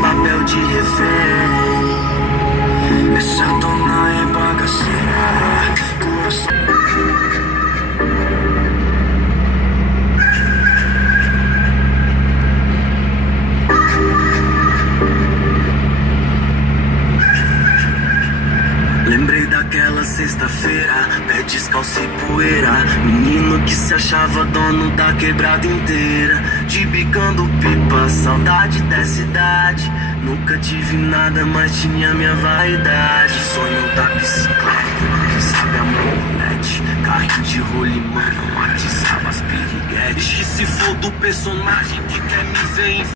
papel de refém. Essa dona é bagaceira, coração. Lembrei daquela sexta-feira, pé descalço e poeira. Menino que se achava dono da quebrada inteira, de bicando pipa, saudade dessa idade. Nunca tive nada, mas tinha minha vaidade. Sonho da bicicleta, quem sabe a mobilete. Carrinho de rolimã, matizava as piriguetes. E que se for do personagem que quer me ver em